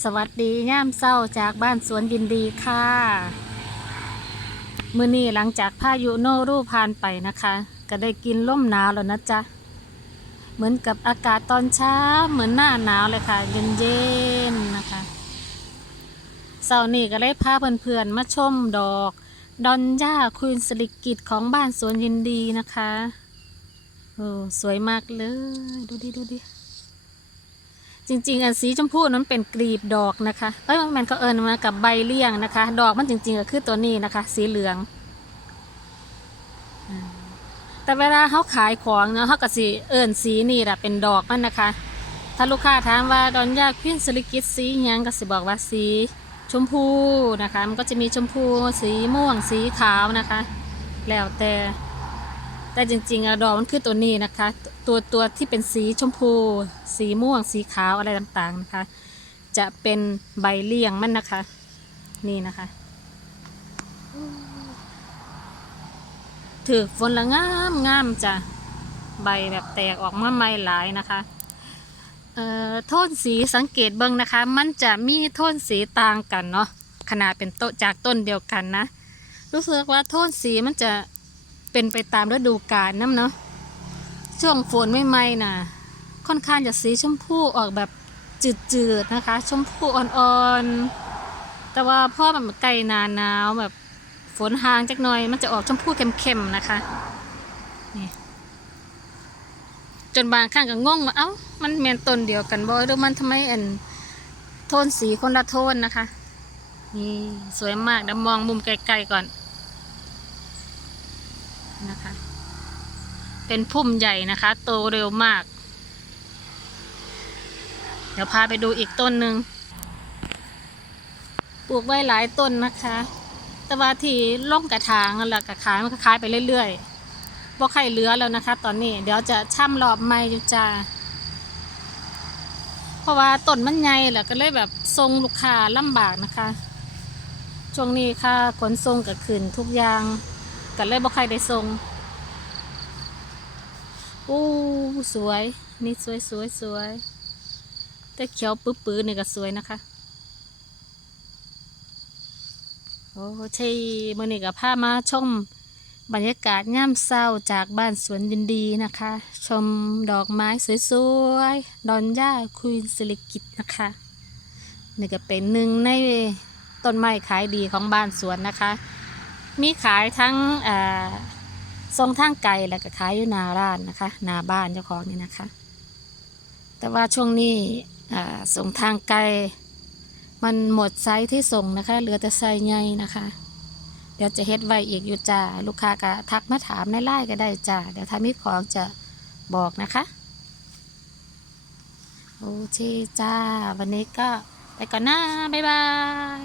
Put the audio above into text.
สวัสดีย่ามเศร้าจากบ้านสวนยินดีค่ะ มือนี้หลังจากพายุโนรูผ่านไปนะคะ ก็ได้กินล่มหนาวแล้วนะจ๊ะ เหมือนกับอากาศตอนเช้าเหมือนหน้าหนาวเลยค่ะ เย็นๆนะคะเสาร์นี้ก็ได้พาเพื่อนๆมาชมดอก ดอนย่าควีนสลิกิตของบ้านสวนยินดีนะคะโอ้สวยมากเลย ดูดิดูดิ จริง ๆ อันสีชมพูนั้นเป็นกลีบดอกนะคะเอ้ยมันเขาเอิญมากับใบเลี่ยงนะคะ ดอกมันจริง ๆ ก็คือตัวนี้นะคะ สีเหลือง แต่เวลาเขาขายของเนาะเขาก็สีเอิญสีนี่แหละเป็นดอกมันนะคะถ้าลูกค้าถามว่าดอนยาควินสลิกิตสียังก็สิบอกว่าสีชมพูนะคะ มันก็จะมีชมพู สีม่วงสีขาวนะคะ แล้วแต่ แต่จริงๆอะดอกมันคือตัวนี้นะคะ ตัวตัวที่เป็นสีชมพู สีม่วง สีขาวอะไรต่างๆนะคะ จะเป็นใบเลี่ยงมันนะคะ นี่นะคะถือฝนละงามงามจ้ะใบแบบแตกออกมาใหม่หลายนะคะเอ่อโทนสีสังเกตเบิ่งนะคะ มันจะมีโทนสีต่างกันเนาะขนาดเป็นต้นจากต้นเดียวกันนะ รู้สึกว่าโทนสีมันจะ เป็นไปตามฤดูกาลน้ำเนาะช่วงฝนไม่ไหม่น่ะ ค่อนข้างจะสีชมพูออกแบบจืดๆนะคะ ชมพูอ่อนๆ แต่ว่าพ่อมันใกล้หนาหนาวแบบฝนห่างจักหน่อย มันจะออกชมพูเข้มๆนะคะนี่จนบางครั้งก็งงว่าเอ้ามันแมนต้นเดียวกันบ่หรือมันทำไมอันโทนสีคนละโทนนะคะนี่สวยมากเดี๋ยวมองมุมไกลๆก่อน นะคะ เป็นพุ่มใหญ่นะคะ โตเร็วมาก เดี๋ยวพาไปดูอีกต้นหนึ่งปลูกไว้หลายต้นนะคะ แต่ว่าที่ล่มกระถางนั่นแหละกระขายมันก็ขายไปเรื่อยๆบ่ใครเหลือแล้วนะคะ ตอนนี้เดี๋ยวจะช่ำรอบใหม่อยู่จ้าเพราะว่าต้นมันใหญ่แหละก็เลยแบบทรงลูกค้าลำบากนะคะ ช่วงนี้ค่ะขนส่งกับขึ้นทุกอย่าง ก็เลยบ่ใครได้ส่งโอ้สวย นี่สวยสวยสวยแต่เขียวปื้อปื้อนี่ก็สวยนะคะโอ้ใช่มื่อนี้กับพามาชมบรรยากาศย่ำเศร้าจากบ้านสวนยินดีนะคะ ชมดอกไม้สวยๆ ดอนย่าควีนสิลิกิตนะคะนี่ก็เป็นหนึ่งในต้นไม้ขายดีของบ้านสวนนะคะ มีขายทั้งอ่าทรงทางไกลแล้วก็ขายอยู่นาร้านนะคะนาบ้านเจ้าของนี่นะคะ แต่ว่าช่วงนี้ส่งทางไกลมันหมดไซส์ที่ส่งนะคะ เหลือแต่ไซส์ใหญ่นะคะ เดี๋ยวจะเฮ็ดไว้อีกอยู่จ้า ลูกค้าก็ทักมาถามในไลน์ก็ได้จ้า เดี๋ยวถ้ามีของจะบอกนะคะ โอเคจ้า วันนี้ก็ไปก่อนนะบ๊ายบาย